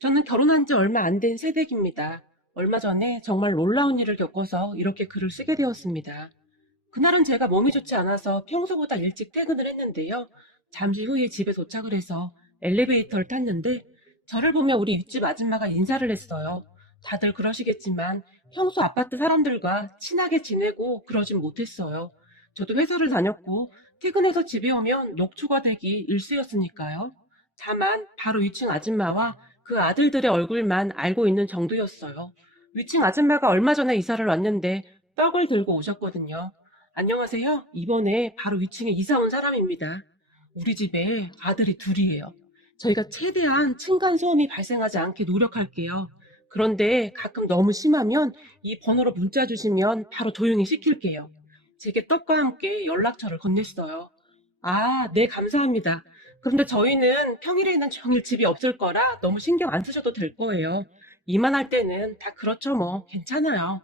저는 결혼한 지 얼마 안 된 새댁입니다. 얼마 전에 정말 놀라운 일을 겪어서 이렇게 글을 쓰게 되었습니다. 그날은 제가 몸이 좋지 않아서 평소보다 일찍 퇴근을 했는데요. 잠시 후에 집에 도착을 해서 엘리베이터를 탔는데 저를 보며 우리 윗집 아줌마가 인사를 했어요. 다들 그러시겠지만 평소 아파트 사람들과 친하게 지내고 그러진 못했어요. 저도 회사를 다녔고 퇴근해서 집에 오면 녹초가 되기 일쑤였으니까요. 다만 바로 위층 아줌마와 그 아들들의 얼굴만 알고 있는 정도였어요. 위층 아줌마가 얼마 전에 이사를 왔는데 떡을 들고 오셨거든요. 안녕하세요. 이번에 바로 위층에 이사 온 사람입니다. 우리 집에 아들이 둘이에요. 저희가 최대한 층간소음이 발생하지 않게 노력할게요. 그런데 가끔 너무 심하면 이 번호로 문자 주시면 바로 조용히 시킬게요. 제게 떡과 함께 연락처를 건넸어요. 아, 네, 감사합니다. 그런데 저희는 평일에는 종일 집이 없을 거라 너무 신경 안 쓰셔도 될 거예요. 이만할 때는 다 그렇죠, 뭐. 괜찮아요.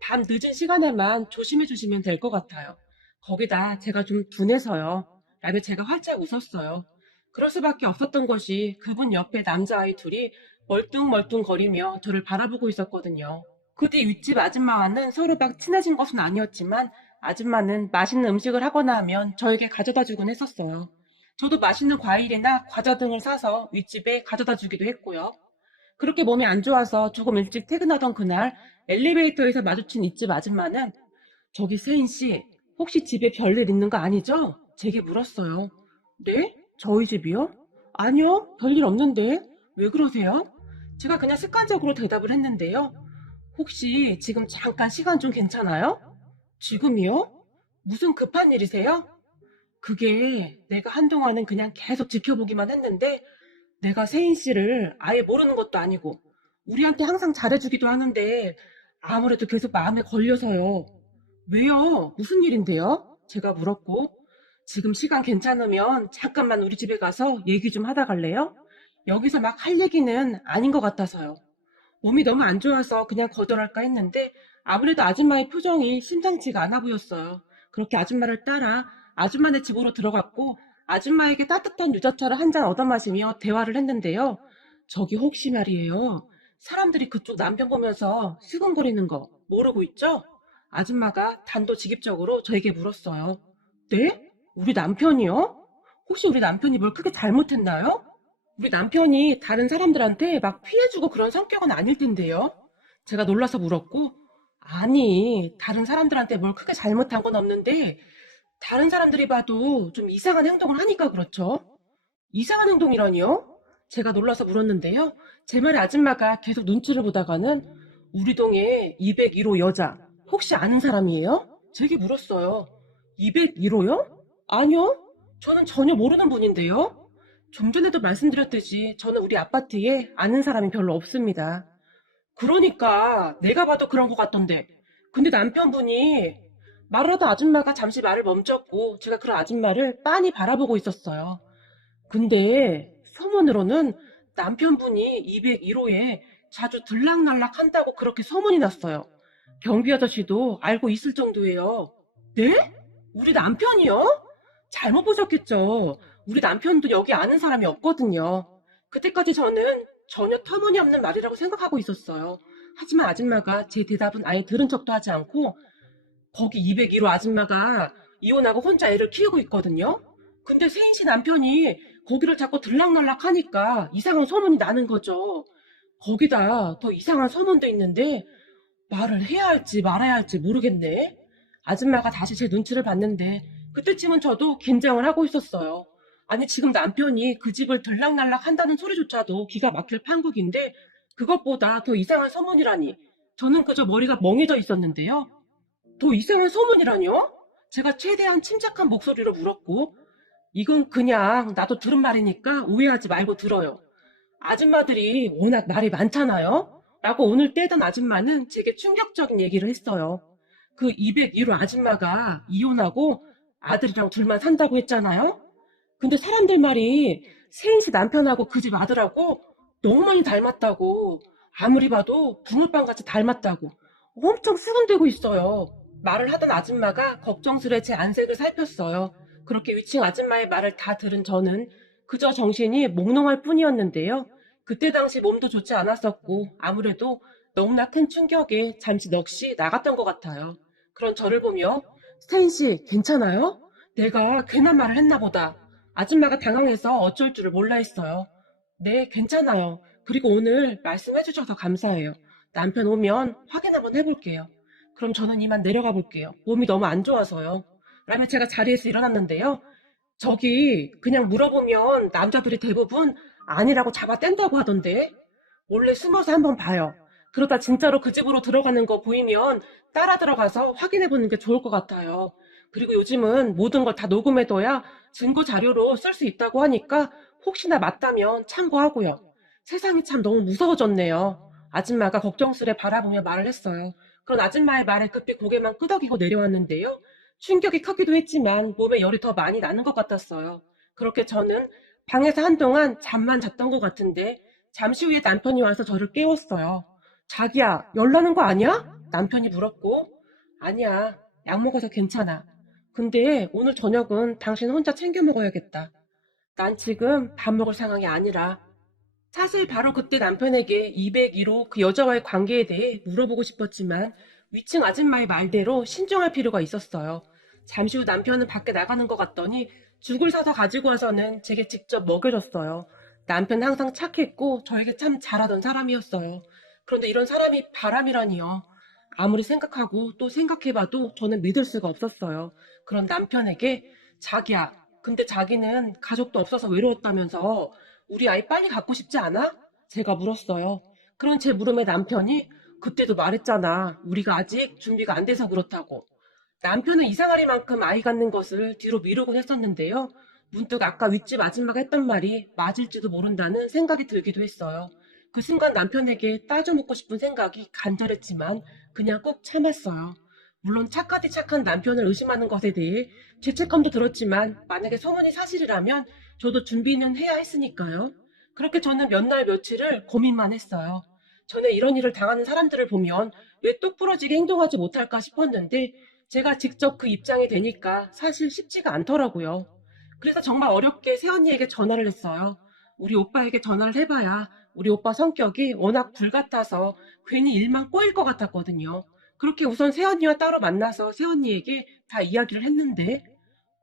밤 늦은 시간에만 조심해 주시면 될 것 같아요. 거기다 제가 좀 둔해서요. 라며 제가 활짝 웃었어요. 그럴 수밖에 없었던 것이 그분 옆에 남자아이 둘이 멀뚱멀뚱거리며 저를 바라보고 있었거든요. 그 뒤 윗집 아줌마와는 서로 막 친해진 것은 아니었지만 아줌마는 맛있는 음식을 하거나 하면 저에게 가져다 주곤 했었어요. 저도 맛있는 과일이나 과자 등을 사서 윗집에 가져다 주기도 했고요. 그렇게 몸이 안 좋아서 조금 일찍 퇴근하던 그날 엘리베이터에서 마주친 윗집 아줌마는 저기 세인 씨, 혹시 집에 별일 있는 거 아니죠? 제게 물었어요. 네? 저희 집이요? 아니요, 별일 없는데. 왜 그러세요? 제가 그냥 습관적으로 대답을 했는데요. 혹시 지금 잠깐 시간 좀 괜찮아요? 지금이요? 무슨 급한 일이세요? 그게 내가 한동안은 그냥 계속 지켜보기만 했는데 내가 세인 씨를 아예 모르는 것도 아니고 우리한테 항상 잘해주기도 하는데 아무래도 계속 마음에 걸려서요. 왜요? 무슨 일인데요? 제가 물었고 지금 시간 괜찮으면 잠깐만 우리 집에 가서 얘기 좀 하다 갈래요? 여기서 막 할 얘기는 아닌 것 같아서요. 몸이 너무 안 좋아서 그냥 거절할까 했는데 아무래도 아줌마의 표정이 심상치가 않아 보였어요. 그렇게 아줌마를 따라 아줌마네 집으로 들어갔고 아줌마에게 따뜻한 유자차를 한 잔 얻어 마시며 대화를 했는데요. 저기 혹시 말이에요. 사람들이 그쪽 남편 보면서 수근거리는 거 모르고 있죠? 아줌마가 단도직입적으로 저에게 물었어요. 네? 우리 남편이요? 혹시 우리 남편이 뭘 크게 잘못했나요? 우리 남편이 다른 사람들한테 막 피해주고 그런 성격은 아닐 텐데요. 제가 놀라서 물었고, 아니, 다른 사람들한테 뭘 크게 잘못한 건 없는데, 다른 사람들이 봐도 좀 이상한 행동을 하니까 그렇죠. 이상한 행동이라니요? 제가 놀라서 물었는데요. 제 말에 아줌마가 계속 눈치를 보다가는 우리 동에 201호 여자 혹시 아는 사람이에요? 제게 물었어요. 201호요? 아니요. 저는 전혀 모르는 분인데요. 좀 전에도 말씀드렸듯이 저는 우리 아파트에 아는 사람이 별로 없습니다. 그러니까 내가 봐도 그런 것 같던데. 근데 남편분이 말을 하다 아줌마가 잠시 말을 멈췄고 제가 그런 아줌마를 빤히 바라보고 있었어요. 근데 소문으로는 남편분이 201호에 자주 들락날락 한다고 그렇게 소문이 났어요. 경비 아저씨도 알고 있을 정도예요. 네? 우리 남편이요? 잘못 보셨겠죠. 우리 남편도 여기 아는 사람이 없거든요. 그때까지 저는 전혀 터무니없는 말이라고 생각하고 있었어요. 하지만 아줌마가 제 대답은 아예 들은 척도 하지 않고 거기 201호 아줌마가 이혼하고 혼자 애를 키우고 있거든요. 근데 세인 씨 남편이 거기를 자꾸 들락날락 하니까 이상한 소문이 나는 거죠. 거기다 더 이상한 소문도 있는데 말을 해야 할지 말아야 할지 모르겠네. 아줌마가 다시 제 눈치를 봤는데 그때쯤은 저도 긴장을 하고 있었어요. 아니 지금 남편이 그 집을 들락날락 한다는 소리조차도 기가 막힐 판국인데 그것보다 더 이상한 소문이라니. 저는 그저 머리가 멍해져 있었는데요. 더 이상한 소문이라뇨? 제가 최대한 침착한 목소리로 물었고 이건 그냥 나도 들은 말이니까 오해하지 말고 들어요. 아줌마들이 워낙 말이 많잖아요? 라고 오늘 떼던 아줌마는 제게 충격적인 얘기를 했어요. 그 201호 아줌마가 이혼하고 아들이랑 둘만 산다고 했잖아요? 근데 사람들 말이 세인 씨 남편하고 그 집 아들하고 너무 많이 닮았다고 아무리 봐도 붕어빵같이 닮았다고 엄청 수근대고 있어요. 말을 하던 아줌마가 걱정스레 제 안색을 살폈어요. 그렇게 위층 아줌마의 말을 다 들은 저는 그저 정신이 몽롱할 뿐이었는데요. 그때 당시 몸도 좋지 않았었고 아무래도 너무나 큰 충격에 잠시 넋이 나갔던 것 같아요. 그런 저를 보며 스테인 씨 괜찮아요? 내가 괜한 말을 했나 보다. 아줌마가 당황해서 어쩔 줄을 몰라 했어요. 네, 괜찮아요. 그리고 오늘 말씀해 주셔서 감사해요. 남편 오면 확인 한번 해볼게요. 그럼 저는 이만 내려가 볼게요. 몸이 너무 안 좋아서요. 라며 제가 자리에서 일어났는데요. 저기 그냥 물어보면 남자들이 대부분 아니라고 잡아뗀다고 하던데 몰래 숨어서 한번 봐요. 그러다 진짜로 그 집으로 들어가는 거 보이면 따라 들어가서 확인해 보는 게 좋을 것 같아요. 그리고 요즘은 모든 걸 다 녹음해둬야 증거 자료로 쓸 수 있다고 하니까 혹시나 맞다면 참고하고요. 세상이 참 너무 무서워졌네요. 아줌마가 걱정스레 바라보며 말을 했어요. 그런 아줌마의 말에 급히 고개만 끄덕이고 내려왔는데요. 충격이 크기도 했지만 몸에 열이 더 많이 나는 것 같았어요. 그렇게 저는 방에서 한동안 잠만 잤던 것 같은데 잠시 후에 남편이 와서 저를 깨웠어요. 자기야, 열 나는 거 아니야? 남편이 물었고, 아니야, 약 먹어서 괜찮아. 근데 오늘 저녁은 당신 혼자 챙겨 먹어야겠다. 난 지금 밥 먹을 상황이 아니라. 사실 바로 그때 남편에게 201호 그 여자와의 관계에 대해 물어보고 싶었지만 위층 아줌마의 말대로 신중할 필요가 있었어요. 잠시 후 남편은 밖에 나가는 것 같더니 죽을 사서 가지고 와서는 제게 직접 먹여줬어요. 남편 항상 착했고 저에게 참 잘하던 사람이었어요. 그런데 이런 사람이 바람이라니요. 아무리 생각하고 또 생각해봐도 저는 믿을 수가 없었어요. 그런 남편에게 자기야, 근데 자기는 가족도 없어서 외로웠다면서 우리 아이 빨리 갖고 싶지 않아? 제가 물었어요. 그런 제 물음에 남편이 그때도 말했잖아. 우리가 아직 준비가 안 돼서 그렇다고. 남편은 이상하리만큼 아이 갖는 것을 뒤로 미루곤 했었는데요. 문득 아까 윗집 아줌마가 했던 말이 맞을지도 모른다는 생각이 들기도 했어요. 그 순간 남편에게 따져 묻고 싶은 생각이 간절했지만 그냥 꾹 참았어요. 물론 착하디 착한 남편을 의심하는 것에 대해 죄책감도 들었지만 만약에 소문이 사실이라면 저도 준비는 해야 했으니까요. 그렇게 저는 몇 날 며칠을 고민만 했어요. 전에 이런 일을 당하는 사람들을 보면 왜 똑부러지게 행동하지 못할까 싶었는데 제가 직접 그 입장이 되니까 사실 쉽지가 않더라고요. 그래서 정말 어렵게 새언니에게 전화를 했어요. 우리 오빠에게 전화를 해봐야 우리 오빠 성격이 워낙 불같아서 괜히 일만 꼬일 것 같았거든요. 그렇게 우선 새언니와 따로 만나서 새언니에게 다 이야기를 했는데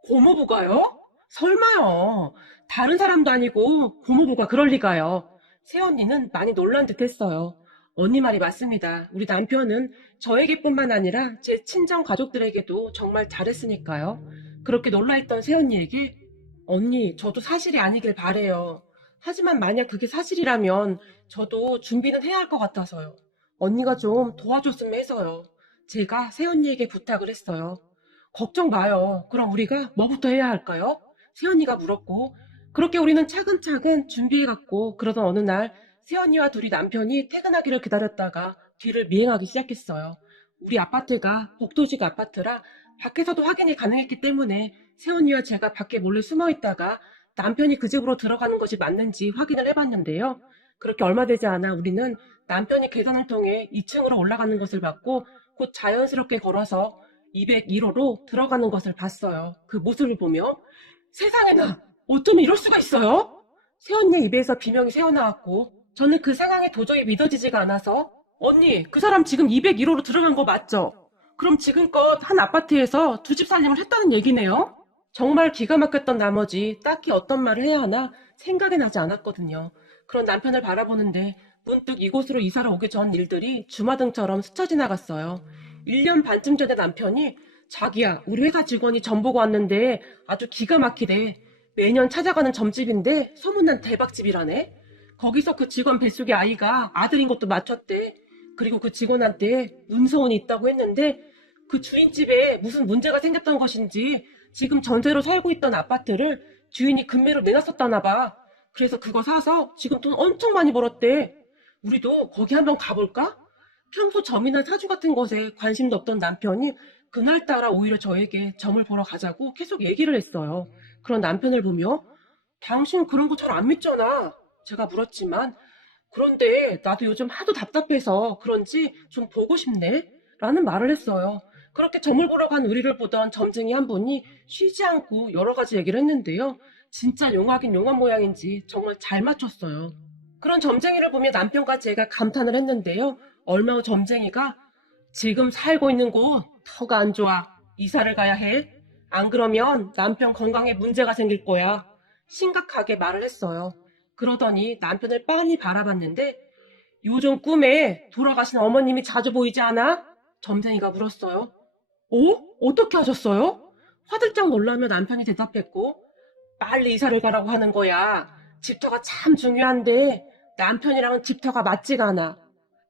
고모부가요? 설마요. 다른 사람도 아니고 고모부가 그럴 리가요. 새언니는 많이 놀란 듯 했어요. 언니 말이 맞습니다. 우리 남편은 저에게뿐만 아니라 제 친정 가족들에게도 정말 잘했으니까요. 그렇게 놀라했던 새언니에게 언니, 저도 사실이 아니길 바래요. 하지만 만약 그게 사실이라면 저도 준비는 해야 할 것 같아서요. 언니가 좀 도와줬으면 해서요. 제가 새언니에게 부탁을 했어요. 걱정 마요. 그럼 우리가 뭐부터 해야 할까요? 새언니가 물었고, 그렇게 우리는 차근차근 준비해갔고, 그러던 어느 날, 새언니와 둘이 남편이 퇴근하기를 기다렸다가 뒤를 미행하기 시작했어요. 우리 아파트가 복도식 아파트라 밖에서도 확인이 가능했기 때문에 새언니와 제가 밖에 몰래 숨어 있다가 남편이 그 집으로 들어가는 것이 맞는지 확인을 해봤는데요. 그렇게 얼마 되지 않아 우리는 남편이 계단을 통해 2층으로 올라가는 것을 봤고, 곧 자연스럽게 걸어서 201호로 들어가는 것을 봤어요. 그 모습을 보며 세상에나 어쩜 이럴 수가 있어요? 새언니의 입에서 비명이 새어나왔고 저는 그 상황이 도저히 믿어지지가 않아서 언니 그 사람 지금 201호로 들어간 거 맞죠? 그럼 지금껏 한 아파트에서 두 집 살림을 했다는 얘기네요? 정말 기가 막혔던 나머지 딱히 어떤 말을 해야 하나 생각이 나지 않았거든요. 그런 남편을 바라보는데 문득 이곳으로 이사를 오기 전 일들이 주마등처럼 스쳐 지나갔어요. 1년 반쯤 전에 남편이 자기야, 우리 회사 직원이 점 보고 왔는데 아주 기가 막히대. 매년 찾아가는 점집인데 소문난 대박집이라네. 거기서 그 직원 뱃속의 아이가 아들인 것도 맞췄대. 그리고 그 직원한테 문서원이 있다고 했는데 그 주인집에 무슨 문제가 생겼던 것인지 지금 전세로 살고 있던 아파트를 주인이 금매로 내놨었다나 봐. 그래서 그거 사서 지금 돈 엄청 많이 벌었대. 우리도 거기 한번 가볼까? 평소 점이나 사주 같은 것에 관심도 없던 남편이 그날따라 오히려 저에게 점을 보러 가자고 계속 얘기를 했어요. 그런 남편을 보며 당신 그런 거 잘 안 믿잖아. 제가 물었지만 그런데 나도 요즘 하도 답답해서 그런지 좀 보고 싶네. 라는 말을 했어요. 그렇게 점을 보러 간 우리를 보던 점쟁이 한 분이 쉬지 않고 여러 가지 얘기를 했는데요. 진짜 용하긴 용한 모양인지 정말 잘 맞췄어요. 그런 점쟁이를 보며 남편과 제가 감탄을 했는데요. 얼마 후 점쟁이가 지금 살고 있는 곳 터가 안 좋아. 이사를 가야 해. 안 그러면 남편 건강에 문제가 생길 거야. 심각하게 말을 했어요. 그러더니 남편을 빤히 바라봤는데 요즘 꿈에 돌아가신 어머님이 자주 보이지 않아? 점쟁이가 물었어요. 어떻게 하셨어요? 화들짝 놀라며 남편이 대답했고 빨리 이사를 가라고 하는 거야. 집터가 참 중요한데 남편이랑은 집터가 맞지가 않아.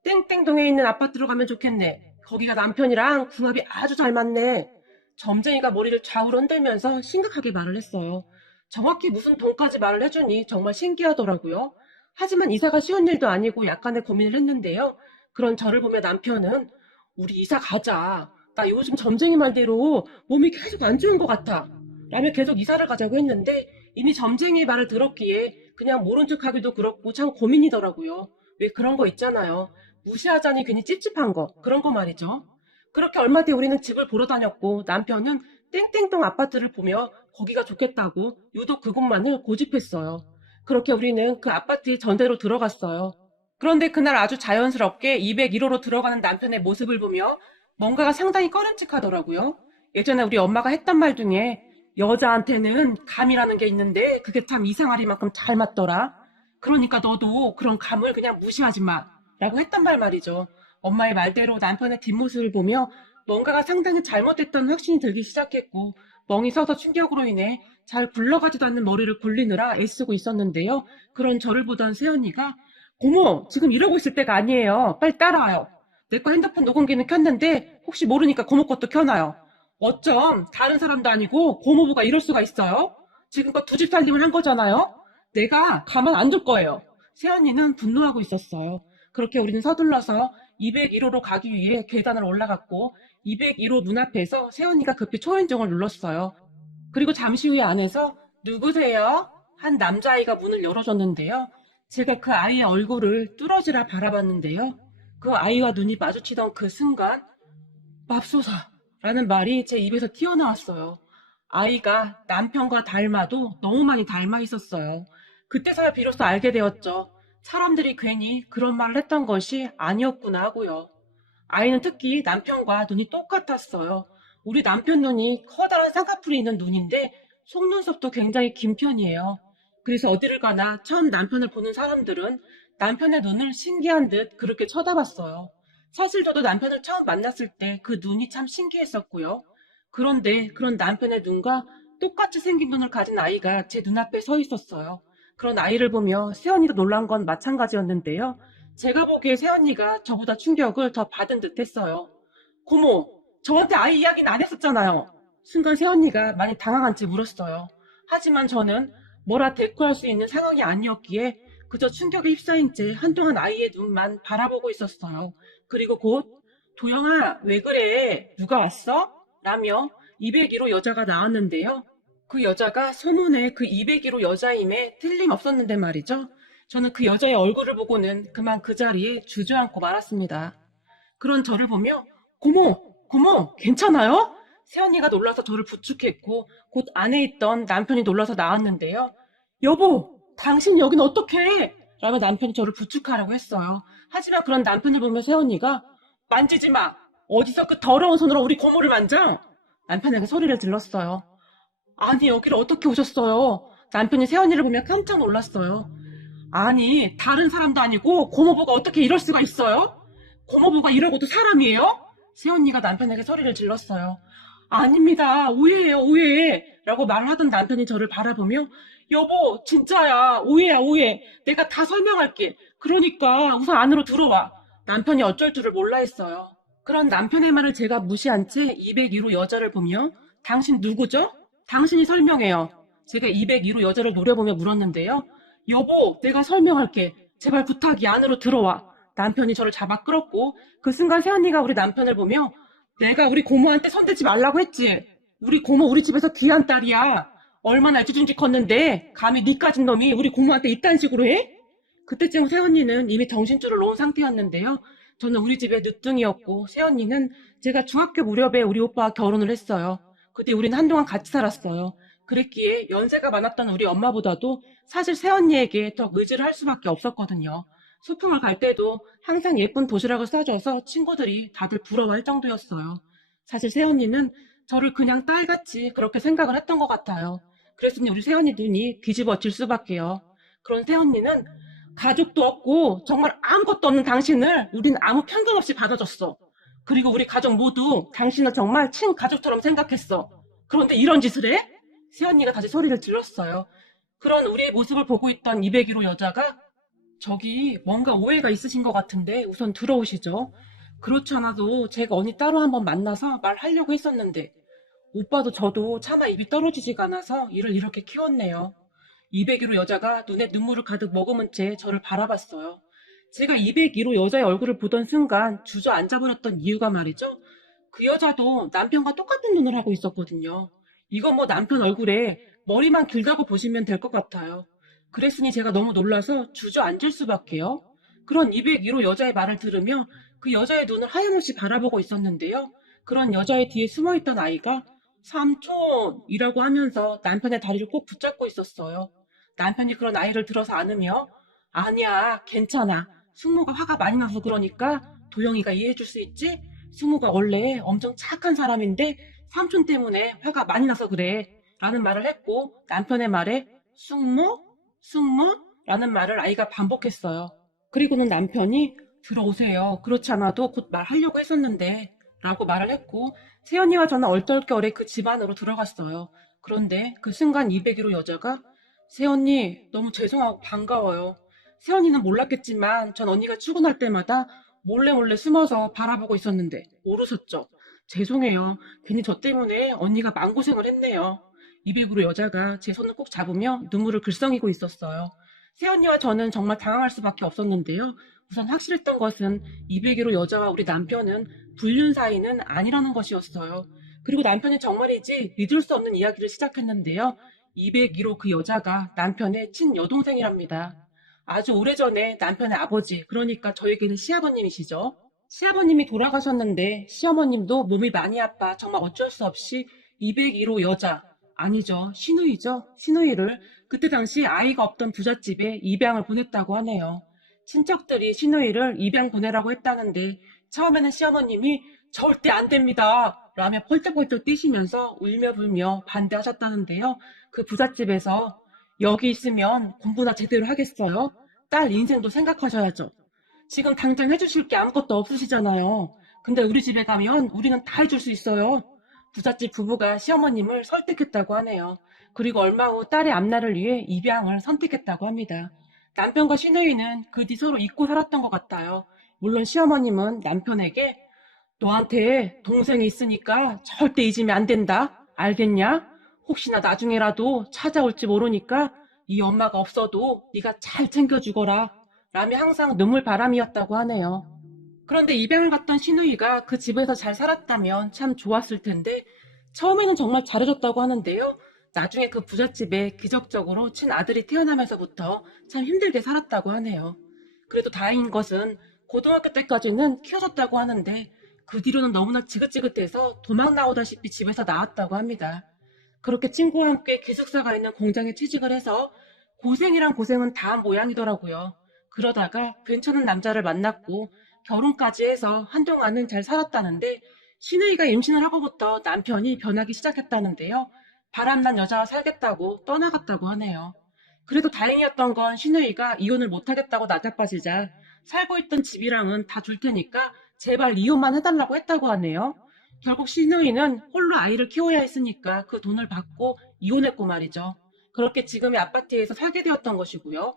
땡땡동에 있는 아파트로 가면 좋겠네. 거기가 남편이랑 궁합이 아주 잘 맞네. 점쟁이가 머리를 좌우로 흔들면서 심각하게 말을 했어요. 정확히 무슨 돈까지 말을 해주니 정말 신기하더라고요. 하지만 이사가 쉬운 일도 아니고 약간의 고민을 했는데요. 그런 저를 보며 남편은 우리 이사 가자. 나 요즘 점쟁이 말대로 몸이 계속 안 좋은 것 같아. 라며 계속 이사를 가자고 했는데 이미 점쟁이의 말을 들었기에 그냥 모른 척 하기도 그렇고 참 고민이더라고요. 왜 그런 거 있잖아요. 무시하자니 괜히 찝찝한 거. 그런 거 말이죠. 그렇게 얼마 뒤에 우리는 집을 보러 다녔고 남편은 땡땡동 아파트를 보며 거기가 좋겠다고 유독 그곳만을 고집했어요. 그렇게 우리는 그 아파트에 전대로 들어갔어요. 그런데 그날 아주 자연스럽게 201호로 들어가는 남편의 모습을 보며 뭔가가 상당히 꺼림칙하더라고요. 예전에 우리 엄마가 했던 말 중에 여자한테는 감이라는 게 있는데 그게 참 이상하리만큼 잘 맞더라. 그러니까 너도 그런 감을 그냥 무시하지 마. 라고 했던 말이죠. 엄마의 말대로 남편의 뒷모습을 보며 뭔가가 상당히 잘못됐다는 확신이 들기 시작했고 멍이 서서 충격으로 인해 잘 굴러가지도 않는 머리를 굴리느라 애쓰고 있었는데요. 그런 저를 보던 새언니가 고모, 지금 이러고 있을 때가 아니에요. 빨리 따라와요. 내 거 핸드폰 녹음기는 켰는데 혹시 모르니까 고모 것도 켜놔요. 어쩜 다른 사람도 아니고 고모부가 이럴 수가 있어요? 지금껏 두 집 살림을 한 거잖아요. 내가 가만 안 둘 거예요. 새언니는 분노하고 있었어요. 그렇게 우리는 서둘러서 201호로 가기 위해 계단을 올라갔고 201호 문 앞에서 새언니가 급히 초인종을 눌렀어요. 그리고 잠시 후에 안에서 누구세요? 한 남자아이가 문을 열어줬는데요. 제가 그 아이의 얼굴을 뚫어지라 바라봤는데요. 그 아이와 눈이 마주치던 그 순간 맙소사라는 말이 제 입에서 튀어나왔어요. 아이가 남편과 닮아도 너무 많이 닮아 있었어요. 그때서야 비로소 알게 되었죠. 사람들이 괜히 그런 말을 했던 것이 아니었구나 하고요. 아이는 특히 남편과 눈이 똑같았어요. 우리 남편 눈이 커다란 쌍꺼풀이 있는 눈인데 속눈썹도 굉장히 긴 편이에요. 그래서 어디를 가나 처음 남편을 보는 사람들은 남편의 눈을 신기한 듯 그렇게 쳐다봤어요. 사실 저도 남편을 처음 만났을 때 그 눈이 참 신기했었고요. 그런데 그런 남편의 눈과 똑같이 생긴 눈을 가진 아이가 제 눈앞에 서 있었어요. 그런 아이를 보며 새언니도 놀란 건 마찬가지였는데요. 제가 보기에 새언니가 저보다 충격을 더 받은 듯 했어요. 고모, 저한테 아이 이야기는 안 했었잖아요. 순간 새언니가 많이 당황한 채 물었어요. 하지만 저는 뭐라 대꾸할 수 있는 상황이 아니었기에 그저 충격에 휩싸인 채 한동안 아이의 눈만 바라보고 있었어요. 그리고 곧 도영아, 왜 그래? 누가 왔어? 라며 201호 여자가 나왔는데요. 그 여자가 소문의 그 201호 여자임에 틀림없었는데 말이죠. 저는 그 여자의 얼굴을 보고는 그만 그 자리에 주저앉고 말았습니다. 그런 저를 보며 고모, 괜찮아요? 새언니가 놀라서 저를 부축했고 곧 안에 있던 남편이 놀라서 나왔는데요. 여보, 당신이 여긴 어떡해? 라며 남편이 저를 부축하려고 했어요. 하지만 그런 남편을 보며 새언니가 만지지 마. 어디서 그 더러운 손으로 우리 고모를 만져? 남편에게 소리를 질렀어요. 아니, 여기를 어떻게 오셨어요? 남편이 새언니를 보며 깜짝 놀랐어요. 아니, 다른 사람도 아니고 고모부가 어떻게 이럴 수가 있어요? 고모부가 이러고도 사람이에요? 새언니가 남편에게 소리를 질렀어요. 아닙니다. 오해예요, 오해. 라고 말을 하던 남편이 저를 바라보며 여보, 진짜야. 오해야, 오해. 내가 다 설명할게. 그러니까 우선 안으로 들어와. 남편이 어쩔 줄을 몰라 했어요. 그런 남편의 말을 제가 무시한 채 201호 여자를 보며 당신 누구죠? 당신이 설명해요. 제가 202호 여자를 노려보며 물었는데요. 여보, 내가 설명할게. 제발 부탁이 안으로 들어와. 남편이 저를 잡아 끌었고 그 순간 새언니가 우리 남편을 보며 내가 우리 고모한테 손대지 말라고 했지. 우리 고모 우리 집에서 귀한 딸이야. 얼마나 애지중지 컸는데 감히 니까진 놈이 우리 고모한테 이딴 식으로 해? 그때쯤 새언니는 이미 정신줄을 놓은 상태였는데요. 저는 우리 집의 늦둥이였고 새언니는 제가 중학교 무렵에 우리 오빠와 결혼을 했어요. 그때 우리는 한동안 같이 살았어요. 그랬기에 연세가 많았던 우리 엄마보다도 사실 새언니에게 더 의지를 할 수밖에 없었거든요. 소풍을 갈 때도 항상 예쁜 도시락을 싸줘서 친구들이 다들 부러워할 정도였어요. 사실 새언니는 저를 그냥 딸같이 그렇게 생각을 했던 것 같아요. 그랬으니 우리 새언니 눈이 뒤집어질 수밖에요. 그런 새언니는 가족도 없고 정말 아무것도 없는 당신을 우린 아무 편견 없이 받아줬어. 그리고 우리 가족 모두 당신을 정말 친가족처럼 생각했어. 그런데 이런 짓을 해? 새언니가 다시 소리를 질렀어요. 그런 우리의 모습을 보고 있던 201호 여자가 저기 뭔가 오해가 있으신 것 같은데 우선 들어오시죠. 그렇지 않아도 제가 언니 따로 한번 만나서 말하려고 했었는데 오빠도 저도 차마 입이 떨어지지가 않아서 일을 이렇게 키웠네요. 201호 여자가 눈에 눈물을 가득 머금은 채 저를 바라봤어요. 제가 201호 여자의 얼굴을 보던 순간 주저앉아버렸던 이유가 말이죠. 그 여자도 남편과 똑같은 눈을 하고 있었거든요. 이건 뭐 남편 얼굴에 머리만 길다고 보시면 될 것 같아요. 그랬으니 제가 너무 놀라서 주저앉을 수밖에요. 그런 201호 여자의 말을 들으며 그 여자의 눈을 하염없이 바라보고 있었는데요. 그런 여자의 뒤에 숨어있던 아이가 삼촌이라고 하면서 남편의 다리를 꼭 붙잡고 있었어요. 남편이 그런 아이를 들어서 안으며 아니야, 괜찮아. 숙모가 화가 많이 나서 그러니까 도영이가 이해해줄 수 있지? 숙모가 원래 엄청 착한 사람인데 삼촌 때문에 화가 많이 나서 그래. 라는 말을 했고 남편의 말에 숙모? 숙모? 라는 말을 아이가 반복했어요. 그리고는 남편이 들어오세요. 그렇지 않아도 곧 말하려고 했었는데 라고 말을 했고 세연이와 저는 얼떨결에 그 집 안으로 들어갔어요. 그런데 그 순간 201호 여자가 세연이 너무 죄송하고 반가워요. 세연이는 몰랐겠지만 전 언니가 출근할 때마다 몰래 몰래 숨어서 바라보고 있었는데 모르셨죠? 죄송해요. 괜히 저 때문에 언니가 마음고생을 했네요. 201호 여자가 제 손을 꼭 잡으며 눈물을 글썽이고 있었어요. 세연이와 저는 정말 당황할 수밖에 없었는데요. 우선 확실했던 것은 201호 여자와 우리 남편은 불륜 사이는 아니라는 것이었어요. 그리고 남편이 정말이지 믿을 수 없는 이야기를 시작했는데요. 201호 그 여자가 남편의 친여동생이랍니다. 아주 오래전에 남편의 아버지, 그러니까 저에게는 시아버님이시죠. 시아버님이 돌아가셨는데 시어머님도 몸이 많이 아파 정말 어쩔 수 없이 201호 여자, 아니죠. 시누이죠. 시누이를 그때 당시 아이가 없던 부잣집에 입양을 보냈다고 하네요. 친척들이 시누이를 입양 보내라고 했다는데 처음에는 시어머님이 절대 안 됩니다. 라며 펄쩍펄쩍 뛰시면서 울며 불며 반대하셨다는데요. 그 부잣집에서 여기 있으면 공부나 제대로 하겠어요? 딸 인생도 생각하셔야죠. 지금 당장 해주실 게 아무것도 없으시잖아요. 근데 우리 집에 가면 우리는 다 해줄 수 있어요. 부잣집 부부가 시어머님을 설득했다고 하네요. 그리고 얼마 후 딸의 앞날을 위해 입양을 선택했다고 합니다. 남편과 시누이는 그 뒤 서로 잊고 살았던 것 같아요. 물론 시어머님은 남편에게 너한테 동생이 있으니까 절대 잊으면 안 된다. 알겠냐? 혹시나 나중에라도 찾아올지 모르니까 이 엄마가 없어도 네가 잘 챙겨주거라. 라며 항상 눈물바람이었다고 하네요. 그런데 입양을 갔던 시누이가 그 집에서 잘 살았다면 참 좋았을 텐데 처음에는 정말 잘해줬다고 하는데요. 나중에 그 부잣집에 기적적으로 친아들이 태어나면서부터 참 힘들게 살았다고 하네요. 그래도 다행인 것은 고등학교 때까지는 키워줬다고 하는데 그 뒤로는 너무나 지긋지긋해서 도망 나오다시피 집에서 나왔다고 합니다. 그렇게 친구와 함께 기숙사가 있는 공장에 취직을 해서 고생이란 고생은 다 한 모양이더라고요. 그러다가 괜찮은 남자를 만났고 결혼까지 해서 한동안은 잘 살았다는데 시누이가 임신을 하고부터 남편이 변하기 시작했다는데요. 바람난 여자와 살겠다고 떠나갔다고 하네요. 그래도 다행이었던 건 시누이가 이혼을 못하겠다고 나자빠지자 살고 있던 집이랑은 다 줄 테니까 제발 이혼만 해달라고 했다고 하네요. 결국 시누이는 홀로 아이를 키워야 했으니까 그 돈을 받고 이혼했고 말이죠. 그렇게 지금의 아파트에서 살게 되었던 것이고요.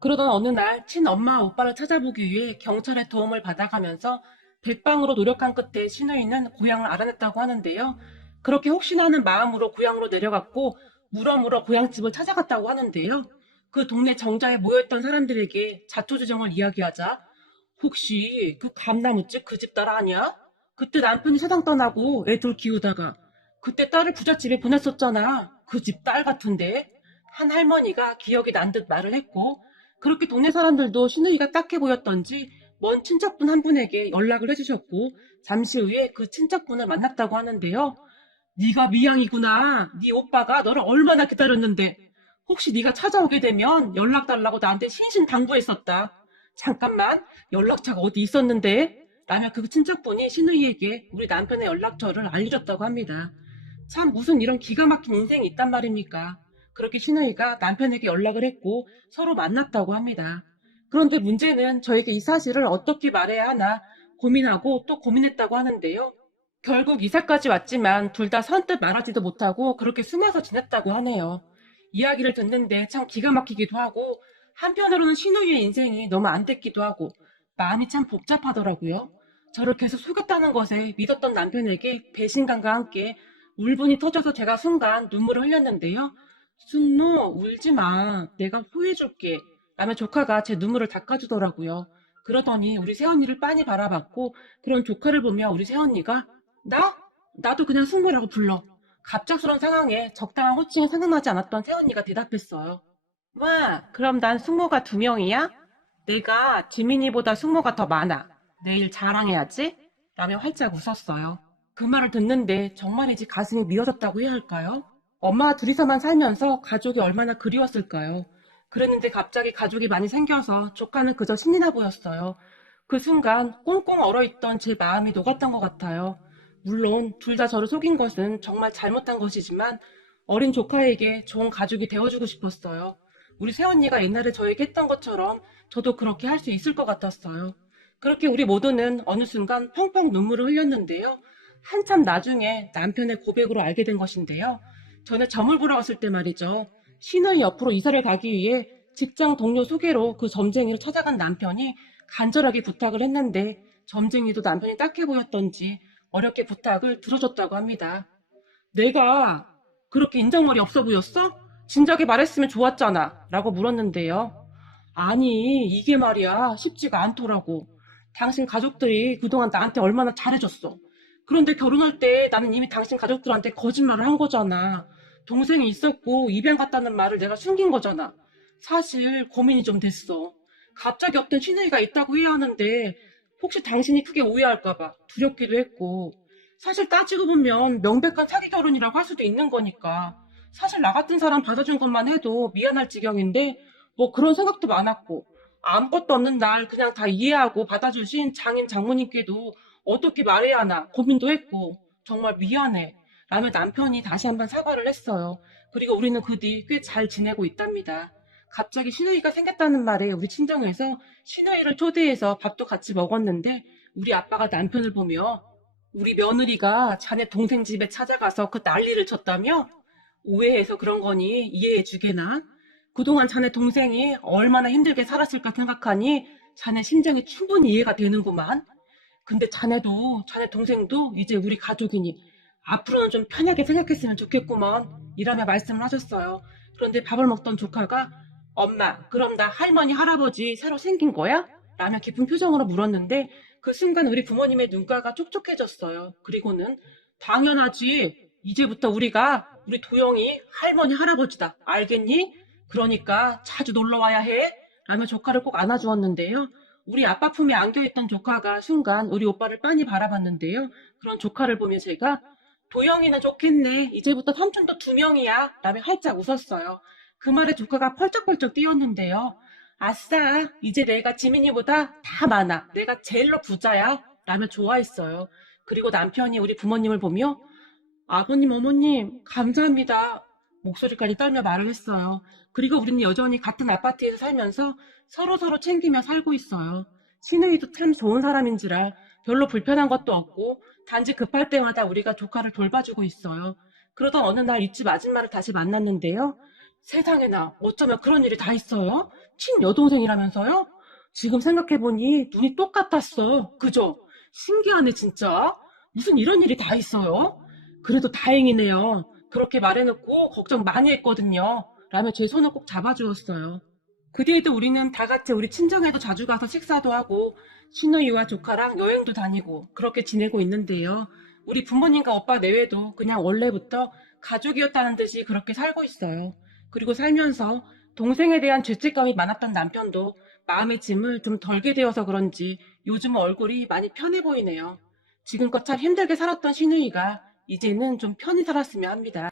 그러던 어느 날 친엄마와 오빠를 찾아보기 위해 경찰의 도움을 받아가면서 백방으로 노력한 끝에 시누이는 고향을 알아냈다고 하는데요. 그렇게 혹시나 하는 마음으로 고향으로 내려갔고 물어물어 고향집을 찾아갔다고 하는데요. 그 동네 정자에 모여있던 사람들에게 자초지종을 이야기하자 혹시 그 감나무집 그 집 딸 아니야? 그때 남편이 세상 떠나고 애 둘 키우다가 그때 딸을 부잣집에 보냈었잖아. 그 집 딸 같은데? 한 할머니가 기억이 난 듯 말을 했고 그렇게 동네 사람들도 시누이가 딱해 보였던지 먼 친척분 한 분에게 연락을 해주셨고 잠시 후에 그 친척분을 만났다고 하는데요. 네가 미양이구나. 네 오빠가 너를 얼마나 기다렸는데. 혹시 네가 찾아오게 되면 연락 달라고 나한테 신신당부했었다. 잠깐만, 연락처가 어디 있었는데? 라며 그 친척분이 신우이에게 우리 남편의 연락처를 알려줬다고 합니다. 참 무슨 이런 기가 막힌 인생이 있단 말입니까? 그렇게 신우이가 남편에게 연락을 했고 서로 만났다고 합니다. 그런데 문제는 저에게 이 사실을 어떻게 말해야 하나 고민하고 또 고민했다고 하는데요. 결국 이사까지 왔지만 둘 다 선뜻 말하지도 못하고 그렇게 숨어서 지냈다고 하네요. 이야기를 듣는데 참 기가 막히기도 하고 한편으로는 신우이의 인생이 너무 안 됐기도 하고 마음이 참 복잡하더라고요. 저를 계속 속였다는 것에 믿었던 남편에게 배신감과 함께 울분이 터져서 제가 순간 눈물을 흘렸는데요. 순노, 울지 마. 내가 후회해줄게. 라며 조카가 제 눈물을 닦아주더라고요. 그러더니 우리 새언니를 빤히 바라봤고 그런 조카를 보며 우리 새언니가 나? 나도 그냥 숙모라고 불러. 갑작스러운 상황에 적당한 호칭은 생각나지 않았던 새언니가 대답했어요. 와, 그럼 난 숙모가 2명이야? 내가 지민이보다 숙모가 더 많아. 내일 자랑해야지. 라며 활짝 웃었어요. 그 말을 듣는데 정말이지 가슴이 미어졌다고 해야 할까요? 엄마와 둘이서만 살면서 가족이 얼마나 그리웠을까요? 그랬는데 갑자기 가족이 많이 생겨서 조카는 그저 신이 나 보였어요. 그 순간 꽁꽁 얼어있던 제 마음이 녹았던 것 같아요. 물론 둘 다 저를 속인 것은 정말 잘못한 것이지만 어린 조카에게 좋은 가족이 되어주고 싶었어요. 우리 새언니가 옛날에 저에게 했던 것처럼 저도 그렇게 할 수 있을 것 같았어요. 그렇게 우리 모두는 어느 순간 펑펑 눈물을 흘렸는데요. 한참 나중에 남편의 고백으로 알게 된 것인데요. 전에 점을 보러 갔을 때 말이죠. 신우이 옆으로 이사를 가기 위해 직장 동료 소개로 그 점쟁이를 찾아간 남편이 간절하게 부탁을 했는데 점쟁이도 남편이 딱해 보였던지 어렵게 부탁을 들어줬다고 합니다. 내가 그렇게 인정머리 없어 보였어? 진작에 말했으면 좋았잖아. 라고 물었는데요. 아니, 이게 말이야. 쉽지가 않더라고. 당신 가족들이 그동안 나한테 얼마나 잘해줬어. 그런데 결혼할 때 나는 이미 당신 가족들한테 거짓말을 한 거잖아. 동생이 있었고 입양 갔다는 말을 내가 숨긴 거잖아. 사실 고민이 좀 됐어. 갑자기 어떤 신우이가 있다고 해야 하는데 혹시 당신이 크게 오해할까봐 두렵기도 했고 사실 따지고 보면 명백한 사기 결혼이라고 할 수도 있는 거니까 사실 나 같은 사람 받아준 것만 해도 미안할 지경인데 뭐 그런 생각도 많았고 아무것도 없는 날 그냥 다 이해하고 받아주신 장인 장모님께도 어떻게 말해야 하나 고민도 했고 정말 미안해 라며 남편이 다시 한번 사과를 했어요. 그리고 우리는 그 뒤 꽤 잘 지내고 있답니다. 갑자기 시누이가 생겼다는 말에 우리 친정에서 시누이를 초대해서 밥도 같이 먹었는데 우리 아빠가 남편을 보며 우리 며느리가 자네 동생 집에 찾아가서 그 난리를 쳤다며? 오해해서 그런 거니 이해해 주게나? 그동안 자네 동생이 얼마나 힘들게 살았을까 생각하니 자네 심정이 충분히 이해가 되는구만. 근데 자네도 자네 동생도 이제 우리 가족이니 앞으로는 좀 편하게 생각했으면 좋겠구먼. 이라며 말씀을 하셨어요. 그런데 밥을 먹던 조카가 엄마, 그럼 나 할머니, 할아버지 새로 생긴 거야? 라며 기쁜 표정으로 물었는데 그 순간 우리 부모님의 눈가가 촉촉해졌어요. 그리고는 당연하지. 이제부터 우리가 우리 도영이 할머니, 할아버지다. 알겠니? 그러니까 자주 놀러 와야 해. 라며 조카를 꼭 안아주었는데요. 우리 아빠 품에 안겨있던 조카가 순간 우리 오빠를 빤히 바라봤는데요. 그런 조카를 보며 제가 도영이는 좋겠네. 이제부터 삼촌도 2명이야. 라며 활짝 웃었어요. 그 말에 조카가 펄쩍펄쩍 뛰었는데요. 아싸, 이제 내가 지민이보다 다 많아. 내가 제일로 부자야. 라며 좋아했어요. 그리고 남편이 우리 부모님을 보며 아버님, 어머님, 감사합니다. 목소리까지 떨며 말을 했어요. 그리고 우리는 여전히 같은 아파트에서 살면서 서로서로 챙기며 살고 있어요. 시누이도 참 좋은 사람인지라 별로 불편한 것도 없고 단지 급할 때마다 우리가 조카를 돌봐주고 있어요. 그러던 어느 날 이 집 아줌마를 다시 만났는데요. 세상에나 어쩌면 그런 일이 다 있어요? 친여동생이라면서요? 지금 생각해보니 눈이 똑같았어. 그죠? 신기하네 진짜. 무슨 이런 일이 다 있어요? 그래도 다행이네요. 그렇게 말해놓고 걱정 많이 했거든요. 라며 제 손을 꼭 잡아주었어요. 그 뒤에도 우리는 다 같이 우리 친정에도 자주 가서 식사도 하고 시누이와 조카랑 여행도 다니고 그렇게 지내고 있는데요. 우리 부모님과 오빠 내외도 그냥 원래부터 가족이었다는 듯이 그렇게 살고 있어요. 그리고 살면서 동생에 대한 죄책감이 많았던 남편도 마음의 짐을 좀 덜게 되어서 그런지 요즘 얼굴이 많이 편해 보이네요. 지금껏 참 힘들게 살았던 시누이가 이제는 좀 편히 살았으면 합니다.